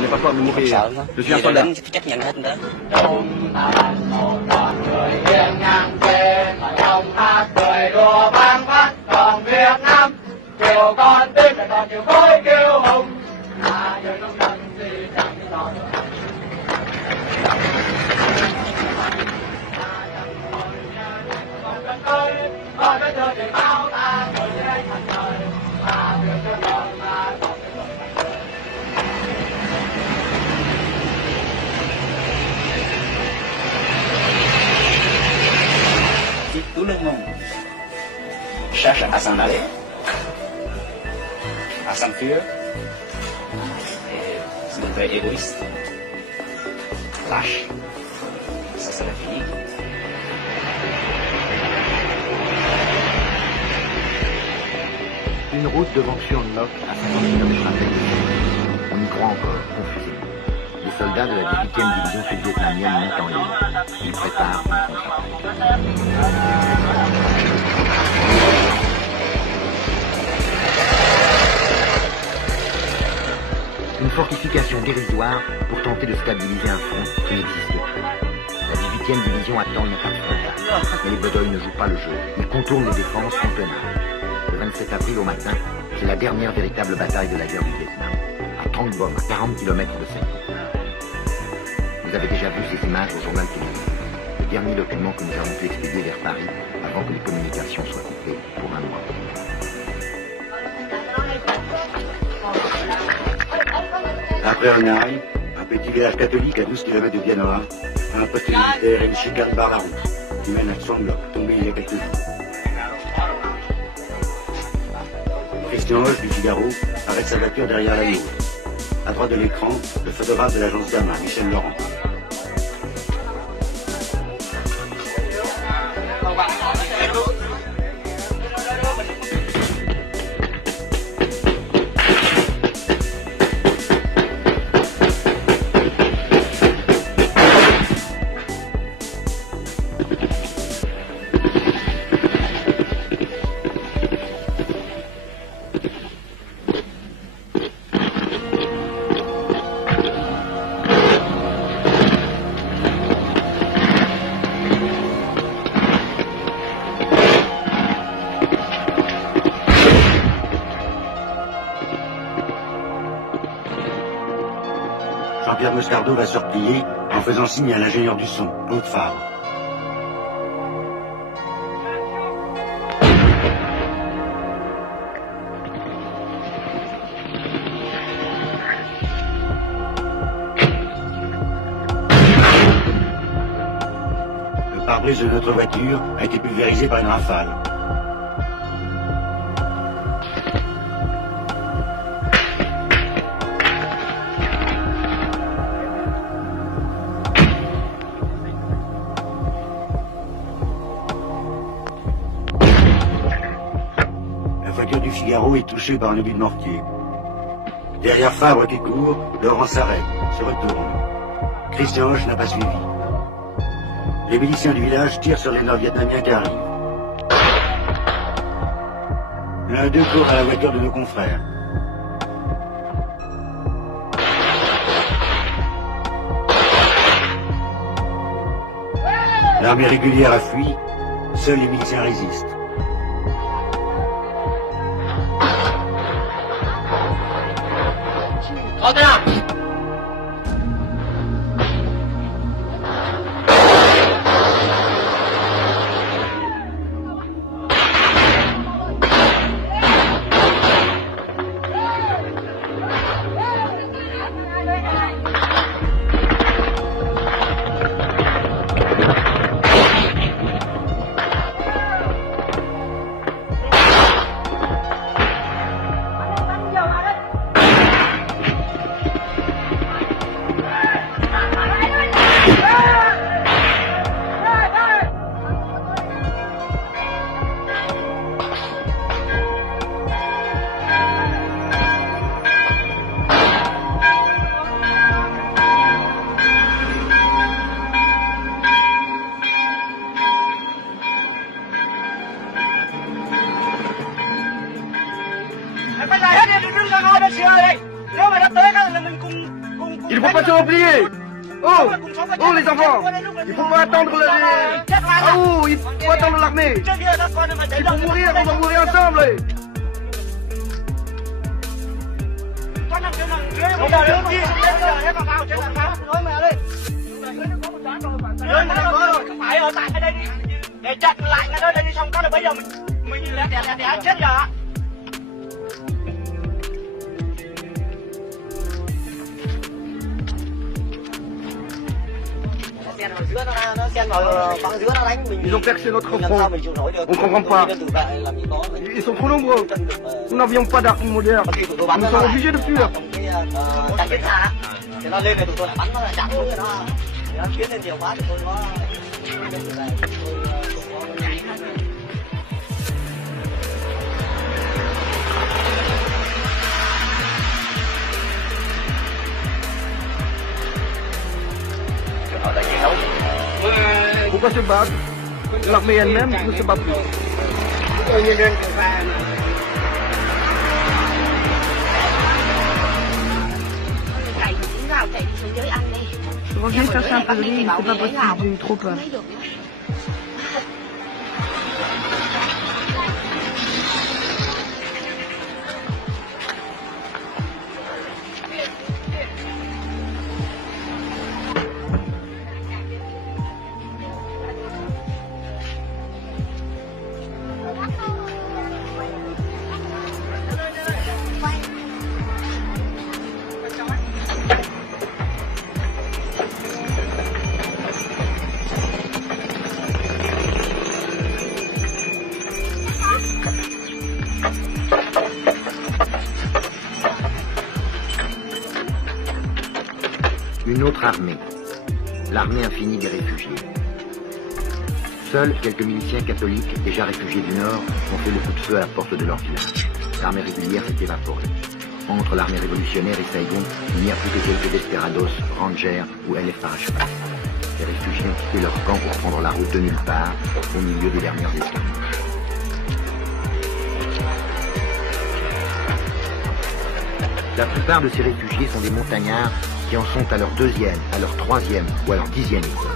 n'ai pas peur de mourir. Je suis un soldat. Si tout le monde cherche à s'en aller, à s'enfuir, et se montrer égoïste, lâche, ça serait fini. Une route devant Surnlock à 50 km à peine. On y croit encore, confusé. Les soldats de la 18e division sud-vietnamienne montent en ligne. Ils préparent une contre-attaque. Une fortification dérisoire pour tenter de stabiliser un front qui n'existe plus. La 18e division attend une attaque frontale. Mais les Bedoy ne jouent pas le jeu. Ils contournent les défenses en tenaille. Le 27 avril au matin, c'est la dernière véritable bataille de la guerre du Vietnam. À Trang Bom, à 40 km de Saigon. Vous avez déjà vu ces images au journal télévisé. Le dernier document que nous avons pu expédier vers Paris avant que les communications soient coupées pour un mois. Après Hanoï, un petit village catholique à 12 km de Bien Hoa, un poste militaire et une chicane barre la route qui mène à Songlock, tombé il y a quelques jours. Christian Hoche du Figaro arrête sa voiture derrière la nôtre. À droite de l'écran, le photographe de l'agence Gamma, Michel Laurent. Jean-Pierre Moscardo va se replier en faisant signe à l'ingénieur du son, Claude Favre. Le pare-brise de notre voiture a été pulvérisé par une rafale. La voiture du Figaro est touchée par un obus de mortier. Derrière Fabre qui court, Laurent s'arrête, se retourne. Christian Hoche n'a pas suivi. Les miliciens du village tirent sur les Nord-Vietnamiens qui arrivent. L'un d'eux court à la voiture de nos confrères. L'armée régulière a fui, seuls les miliciens résistent. Il ne faut pas se replier. Oh, oh les enfants, il faut pas attendre il faut attendre l'armée. Il faut mourir, on va mourir ensemble. Phải ở tại cái đây đi để chặn lại cái đó đây đi, xong có là bây giờ mình lẻ chết giờ. Ils ont percé notre front. On ne comprend pas. Ils sont trop nombreux. Nous n'avions pas d'armes modernes. Nous sommes obligés de fuir. Pourquoi se battre? L'armée elle-même ne se bat plus. Reviens chercher un peu de riz, c'est pas possible, j'ai eu trop peur. Une autre armée, l'armée infinie des réfugiés. Seuls quelques miliciens catholiques, déjà réfugiés du Nord, ont fait le coup de feu à la porte de leur village. L'armée régulière s'est évaporée. Entre l'armée révolutionnaire et Saigon, il n'y a plus que quelques desperados, rangers ou LFH. Les réfugiés ont quitté leur camp pour prendre la route de nulle part, au milieu des dernières escarmouches. La plupart de ces réfugiés sont des montagnards qui en sont à leur deuxième, à leur troisième ou à leur 10e école.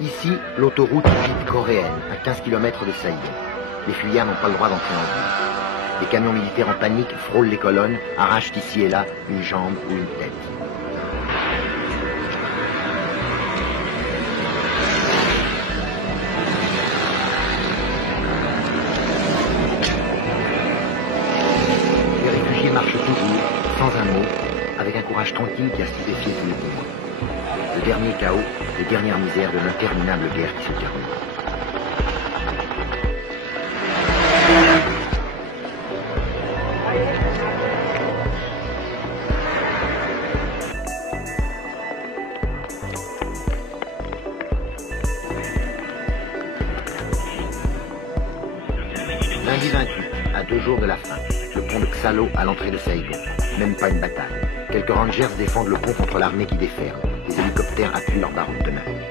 Ici, l'autoroute dite coréenne, à 15 km de Saigon. Les fuyards n'ont pas le droit d'entrer en ville. Les camions militaires en panique frôlent les colonnes, arrachent ici et là une jambe ou une tête. Les réfugiés marchent toujours, sans un mot, avec un courage tranquille qui a stupéfié tous les témoins. Le dernier chaos, les dernières misères de l'interminable guerre qui se termine. Lundi 28, à 2 jours de la fin, le pont de Xalo à l'entrée de Saigon. Même pas une bataille. Quelques rangers défendent le pont contre l'armée qui déferle. Les hélicoptères appuient leurs barreaux de tenaille.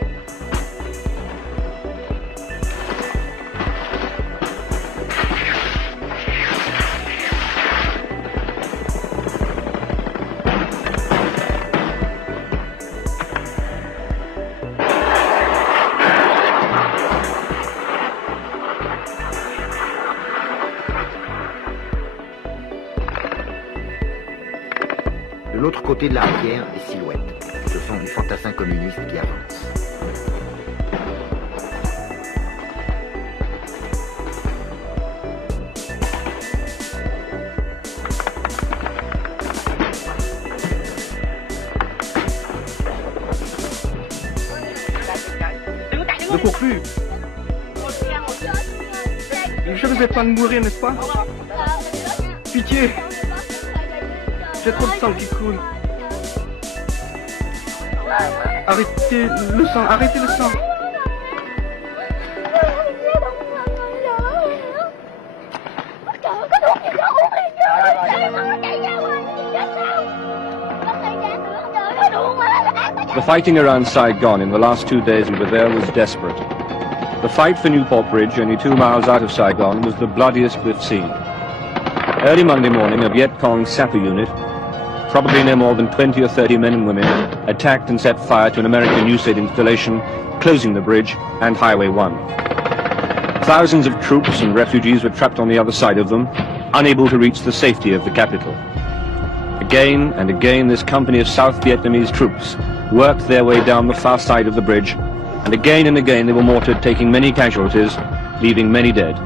De l'autre côté de la rivière, des silhouettes. Ce sont des fantassins communistes qui avancent. Ne cours plus. Je ne vais pas mourir, n'est-ce pas? Pitié. J'ai trop de sang qui coule. Arrêtez le sang, arrêtez le sang. The fighting around Saigon in the last 2 days we were there was desperate. The fight for Newport Bridge, only 2 miles out of Saigon, was the bloodiest we've seen. Early Monday morning, a Viet Cong sapper unit, probably no more than 20 or 30 men and women, attacked and set fire to an American USAID installation, closing the bridge and Highway 1. Thousands of troops and refugees were trapped on the other side of them, unable to reach the safety of the capital. Again and again, this company of South Vietnamese troops worked their way down the far side of the bridge, and again they were mortared, taking many casualties, leaving many dead.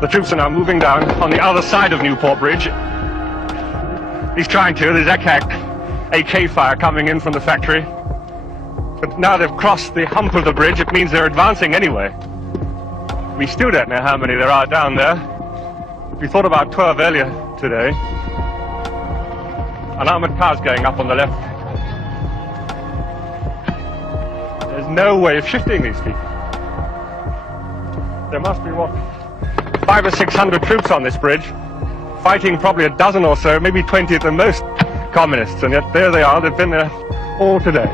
The troops are now moving down on the other side of Newport Bridge. He's trying to, there's AK fire coming in from the factory. But now they've crossed the hump of the bridge, it means they're advancing anyway. We still don't know how many there are down there. We thought about 12 earlier today. An armoured car's going up on the left. There's no way of shifting these people. There must be, what, 500 or 600 troops on this bridge, fighting probably a dozen or so, maybe 20 at the most, communists, and yet there they are, they've been there all today.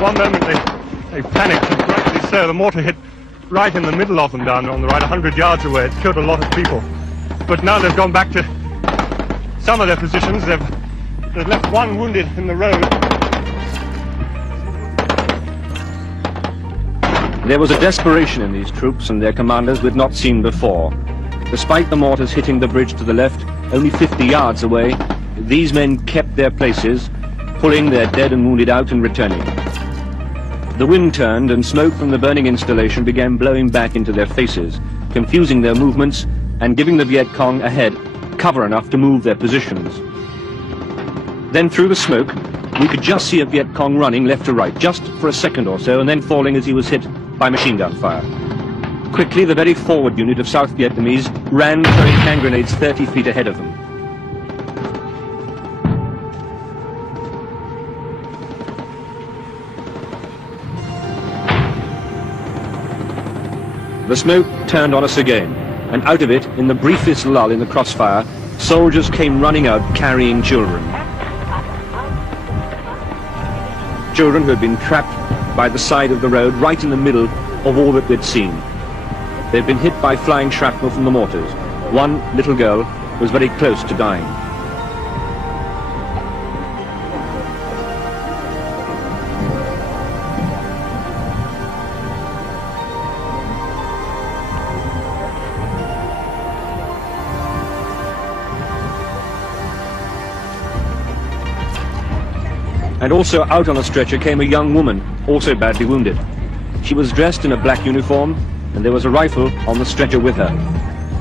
One moment they panicked, and rightly so. The mortar hit right in the middle of them down on the right, 100 yards away. It killed a lot of people. But now they've gone back to some of their positions. They've left one wounded in the road. There was a desperation in these troops and their commanders we'd not seen before. Despite the mortars hitting the bridge to the left, only 50 yards away, these men kept their places, pulling their dead and wounded out and returning. The wind turned and smoke from the burning installation began blowing back into their faces, confusing their movements and giving the Viet Cong ahead cover enough to move their positions. Then through the smoke, we could just see a Viet Cong running left to right, just for a second or so, and then falling as he was hit by machine gun fire. Quickly, the very forward unit of South Vietnamese ran, throwing hand grenades 30 feet ahead of them. The smoke turned on us again, and out of it, in the briefest lull in the crossfire, soldiers came running out carrying children. Children who had been trapped by the side of the road, right in the middle of all that we'd seen. They'd been hit by flying shrapnel from the mortars. One little girl was very close to dying. And also out on a stretcher came a young woman, also badly wounded. She was dressed in a black uniform, and there was a rifle on the stretcher with her.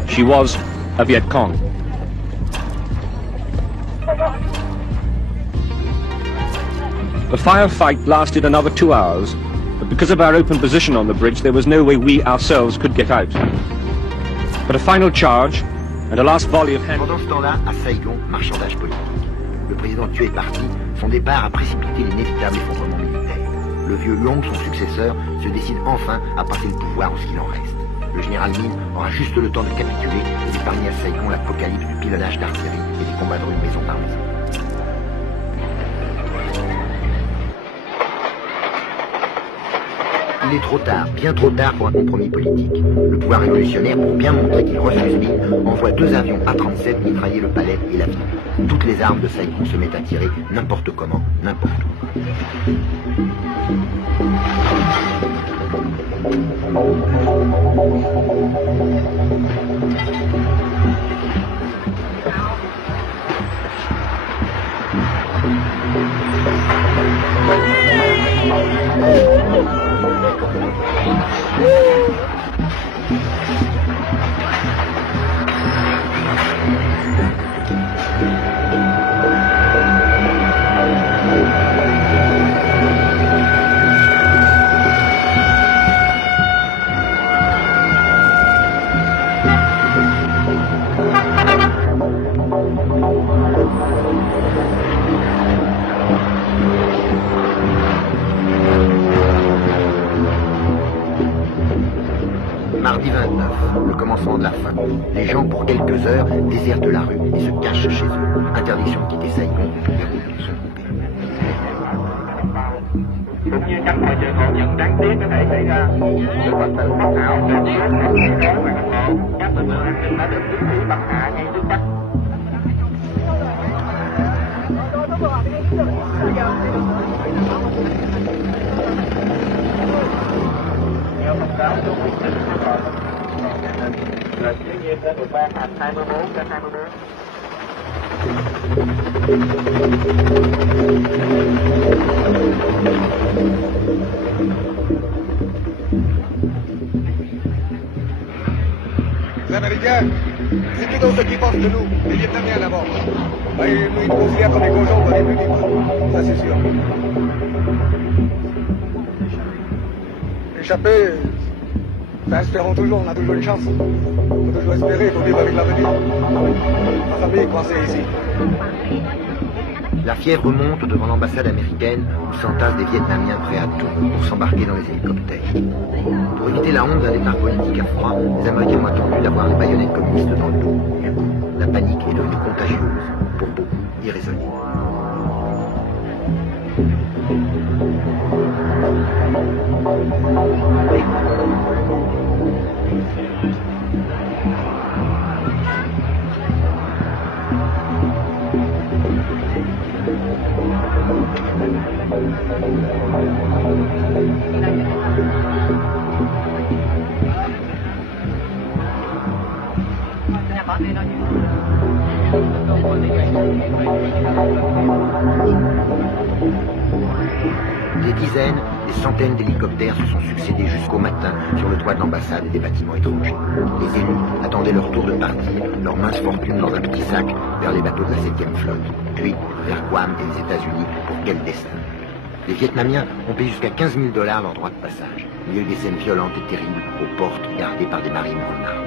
She was a Viet Cong. The firefight lasted another 2 hours, but because of our open position on the bridge, there was no way we ourselves could get out. But a final charge and a last volley of hand... Pendant ce temps-là, à Saigon, marchandage politique. Le président tué est parti, son départ a précipité l'inévitable effondrement militaire. Le vieux Long, son successeur, se décide enfin à passer le pouvoir ou ce qu'il en reste. Le général Minh aura juste le temps de capituler et d'épargner à Saigon l'apocalypse du pilonnage d'artillerie et des combats de rue maison par maison. Il est trop tard, bien trop tard pour un compromis politique. Le pouvoir révolutionnaire, pour bien montrer qu'il refuse mine, envoie 2 avions A-37 mitrailler le palais et la ville. Toutes les armes de Saigon se mettent à tirer n'importe comment, n'importe où. Mardi 29, le commencement de la fin. Les gens, pour quelques heures, désertent la rue et se cachent chez eux. Interdiction de quitter Saigon, les routes sont coupées. Cũng như tránh mọi trường hợp nhận đáng tiếc có thể xảy ra. Sự vật tự bất hảo trên trước các chiến đấu và các bộ, các lực lượng an ninh đã được bố trí bắn hạ ngay trước mắt. Theo thông cáo của Cục Cảnh sát Quốc phòng, rồi dĩ nhiên đã được ban hành 24/24. Les Américains, c'est plutôt ceux qui pensent de nous, les Vietnamiens d'abord. Ils nous considèrent comme des cochons, comme des plus libres, ça c'est sûr. Échapper, enfin, espérons toujours, on a toujours une chance. Il faut toujours espérer, il faut vivre avec l'avenir. Ma famille coincée ici. La fièvre monte devant l'ambassade américaine où s'entassent des Vietnamiens prêts à tout pour s'embarquer dans les hélicoptères. Pour éviter la honte d'un départ politique à froid, les Américains ont attendu d'avoir les baïonnettes communistes dans le dos. Du coup, la panique est devenue contagieuse, pour beaucoup irraisonnée. Des dizaines, des centaines d'hélicoptères se sont succédés jusqu'au matin sur le toit de l'ambassade et des bâtiments étrangers. Les élus attendaient leur tour de partir, leur mince fortune dans un petit sac, vers les bateaux de la 7e flotte, puis vers Guam et les États-Unis pour quel destin. Les Vietnamiens ont payé jusqu'à 15 000 $ leur droit de passage. Il y a eu des scènes violentes et terribles aux portes gardées par des marines en armes.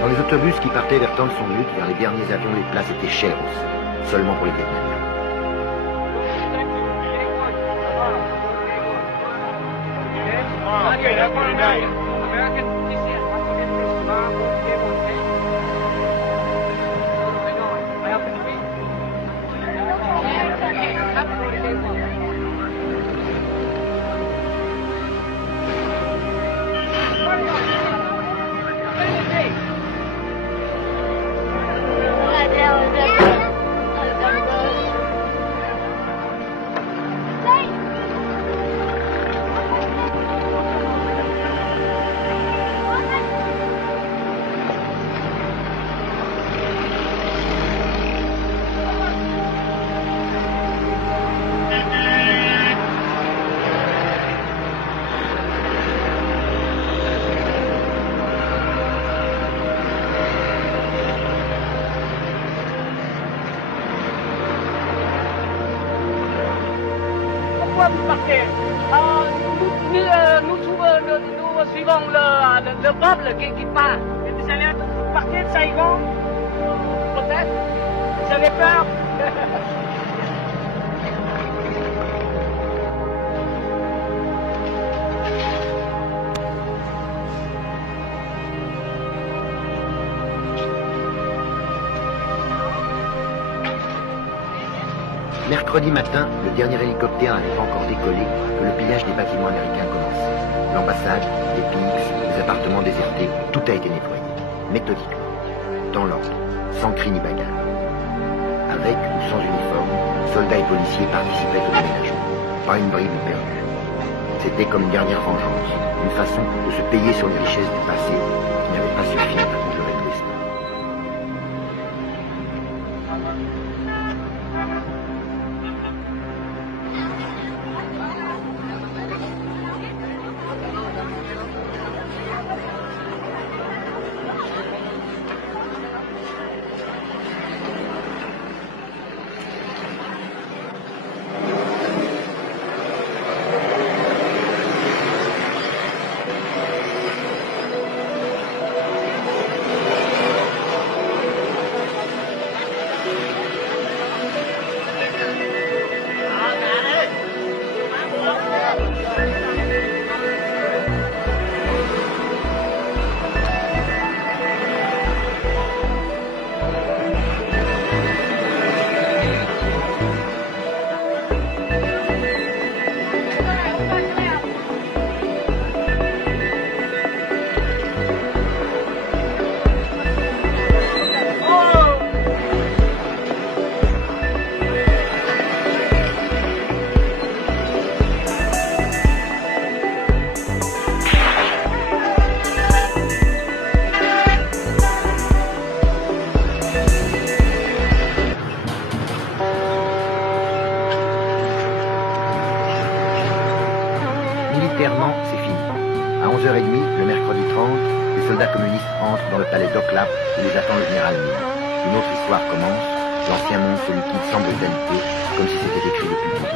Dans les autobus qui partaient vers Tan Son Nhut, vers les derniers avions, les places étaient chères aussi, seulement pour les Vietnamiens. partir. Nous suivons le peuple qui part. Et vous allez partir de Saigon? Peut-être? Vous avez peur? Mercredi matin, le dernier hélicoptère n'avait pas encore décollé que le pillage des bâtiments américains commence. L'ambassade, les PX, les appartements désertés, tout a été nettoyé, méthodiquement, dans l'ordre, sans cri ni bagarre. Avec ou sans uniforme, soldats et policiers participaient au déménagement. Pas une bride perdue. C'était comme une dernière vengeance, une façon de se payer sur les richesses du passé qui n'avaient pas suffi à conjurer le destin. Militairement, c'est fini. À 11h30, le mercredi 30, les soldats communistes entrent dans le palais d'Oklap où les attend le général Mine. Une autre histoire commence. L'ancien monde se liquide sans brutalité, comme si c'était écrit depuis toujours.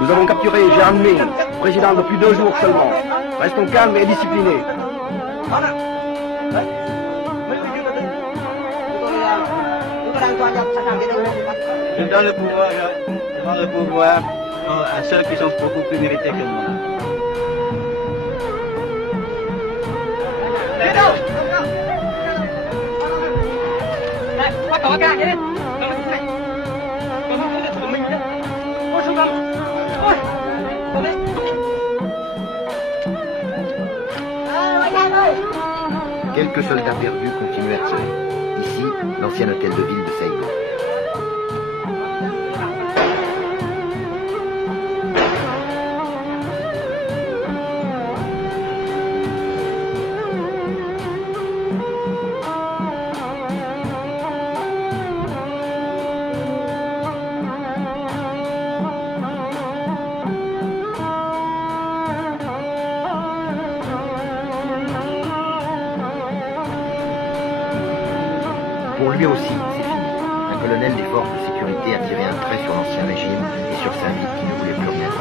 Nous avons capturé Jiang Ming, président depuis 2 jours seulement. Restons calmes et disciplinés. Dans le pouvoir à ceux qui sont beaucoup plus mérités que moi. Quelques soldats perdus continuent à tirer. Ici, l'ancien hôtel de ville de Saigon. Pour lui aussi, c'est fini. Un colonel des forces de sécurité a tiré un trait sur l'ancien régime et sur Saint-Vite qui ne voulait plus rien dire.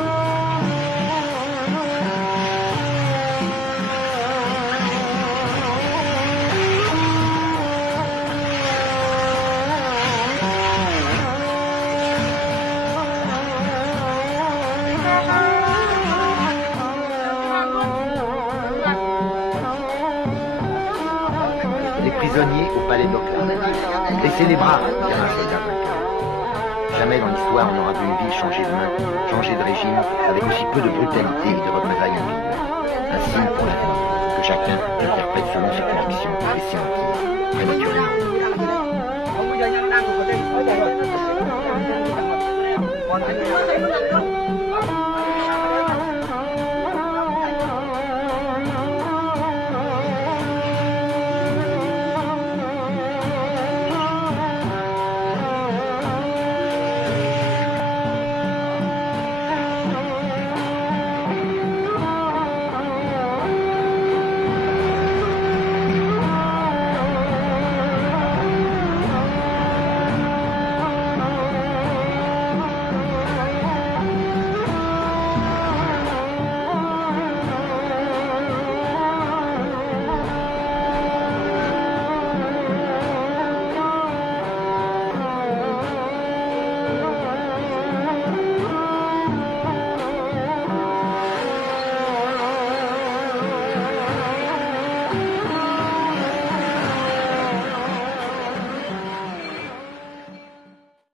Les prisonniers au palais d'Oakland. Laissez les bras, dit un soldat vainqueur. Jamais dans l'histoire on n'aura vu une ville changer de main, changer de régime, avec aussi peu de brutalité et de représailles individuelles. Un signe pour la vie, que chacun interprète selon ses convictions et ses hantises, prématurément.